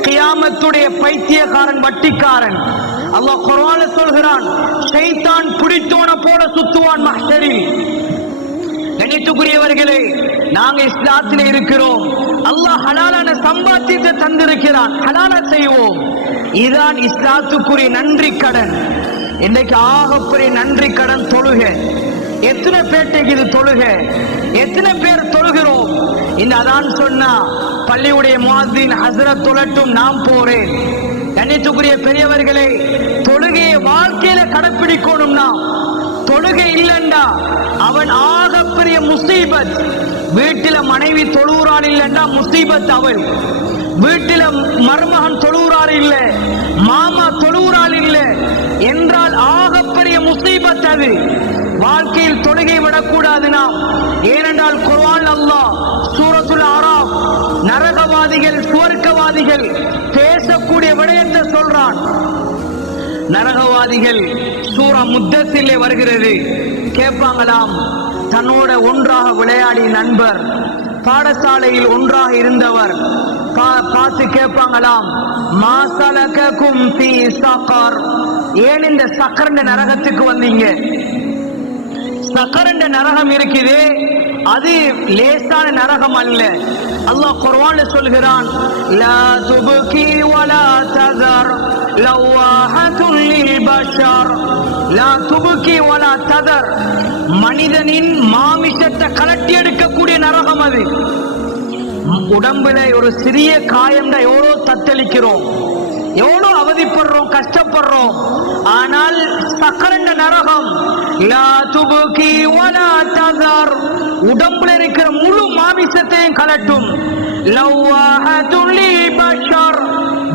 கியாமத்துடைய பைத்தியக்காரன் வட்டிக்காரன். அல்லாஹ் குரான சொல்கிறான் சைத்தான் பிடித்தோன போல சுத்துவான் மஹ்ஷரில் கணித்துக்குரியவர்களே நாங்க இஸ்லாத்தில் இருக்கிறோம். அல்லாஹ் ஹலாலான சம்பாத்தியத்தை தந்திருக்கிறான். ஹலாலா செய்வோம். இதுதான் இஸ்லாத்துக்குரிய நன்றி கடன். இன்னைக்கு ஆகப்பெரிய நன்றி கடன் தொழுக. எத்தனை பேட்டைக்கு இது தொழுக? எத்தனை பேர் தொழுக இந்த அதான் சொன்னா பள்ளியுடைய மாதின் ஹசரத் தொழட்டும் நாம் போறேன். கண்ணியத்துக்குரிய பெரியவர்களே தொழுகையை வாழ்க்கையில கடைப்பிடிக்கணும்னா தொழுகை இல்லண்டா அவன் ஆகப்பெரிய முசீபத். வீட்டில மனைவி தொழுகிறாள் இல்லண்டா முசீபத் அவள். வீட்டில மருமகன் தொழுகிறார் இல்ல மாமா தொழுகிறாள் இல்ல. என்றால் ஆகப்பெரிய முசீபத் அது. வாழ்க்கையில் தொழுகை விடக்கூடாது நாம். ஏனென்றால் குர்வான் அல்லாஹ் நரகவாதிகள் பேசக்கூடிய விடயத்தை சொல்றான். நரகவாதிகள் சூரா முத்தத்திலே வருகிறது. கேட்பாங்களாம் தன்னோட ஒன்றாக விளையாடி நண்பர் பாடசாலையில் ஒன்றாக இருந்தவர். பா- பார்த்து கேட்பாங்களாம் மாசலகும் பி சக்கர் ஏன் இந்த சக்கரண்ட நரகத்துக்கு வந்தீங்க? சக்கரண்ட நரகம் இருக்குது. அது லேசான நரகம் அல்ல. அல்லாஹ் குர்ஆன்ல சொல்கிறான் லா துபகி வலா ததர் லவாஹத்துல் லில் பஷர் லா துபகி வலா ததர் மனிதனின் மாமிசத்தை கலட்டி எடுக்கக்கூடிய நரகம் அது. உடம்புல ஒரு சிறிய காயம்டா எவ்வளோ தத்தளிக்கிறோம். எவ்வளோ அவதிப்படுறோம் கஷ்டப்படுறோம். ஆனால் சக்கரண்ட நரகம் லா துபுகி உடம்புல இருக்கிற முழு மாமிசத்தையும் கலட்டும். பஷர்.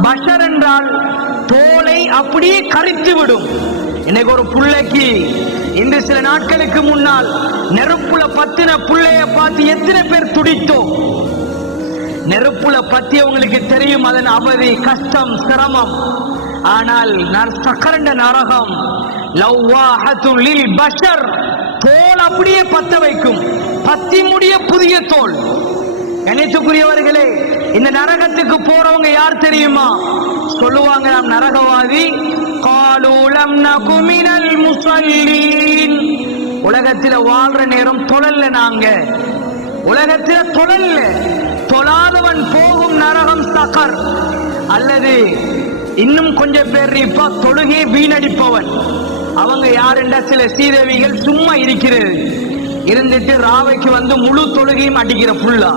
பஷர் என்றால் தோலை அப்படியே கரித்து விடும். இன்னைக்கு ஒரு புள்ளைக்கு இந்த சில நாட்களுக்கு முன்னால் நெருப்புல பத்தின புள்ளைய பார்த்து எத்தனை பேர் துடித்தோம். நெருப்புல பத்தி உங்களுக்கு தெரியும் அதன் அவதி கஷ்டம் சிரமம். ஆனால் நர்- சக்கரண்ட நரகம் லவ்வாஹத்துல் பஷர். தோல் அப்படியே பத்த வைக்கும். பத்தி முடிய புதிய தோல். கணித்துக்குரியவர்களே இந்த நரகத்துக்கு போறவங்க யார் தெரியுமா? சொல்லுவாங்க நாம் நரகவாதி. காலூலம் நகுமினல் முசல்லீன். உலகத்தில் வாழ்ற நேரம் தொழல்ல நாங்க. உலகத்தில் தொழல்ல. தொழாதவன் போகும் நரகம் சகர். அல்லது இன்னும் கொஞ்சம் பேர் இப்ப தொழுகை வீணடிப்பவன். அவங்க யாருண்டா சில சீதேவிகள் சும்மா இருக்கிறது. இருந்துட்டு ராவைக்கு வந்து முழு தொழுகையும் அடிக்கிற புல்லா.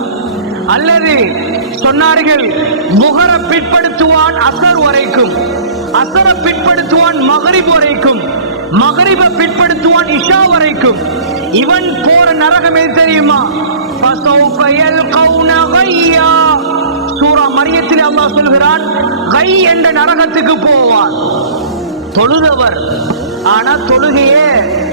அல்லது சொன்னார்கள் முகர பிற்படுத்துவான் அசர் உரைக்கும் அசர பிற்படுத்துவான் மகரிப் உரைக்கும் மகரிப பிற்படுத்துவான் இஷா உரைக்கும் இவன் போற நரகமே தெரியுமா? சூரா மரியத்தில் அம்மா சொல்கிறான் கை என்ற நரகத்துக்கு போவான். தொழுதவர் ஆனா தொழுகையே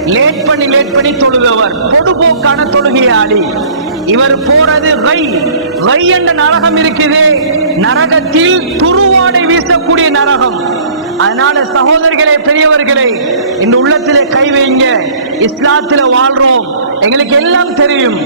லேட் பண்ணி லேட் பண்ணி தொழுகவர். பொடுபோக்கான தொழுகையாளி. இவர் போறது ரை. ரை என்ற நரகம் இருக்குது. நரகத்தில் துருவாடை வீசக்கூடிய நரகம். அதனால சகோதரர்களே பெரியவர்களே இந்த உள்ளத்திலே கை வைங்க. இஸ்லாத்தில வாழ்றோம். எங்களுக்கு எல்லாம் தெரியும்.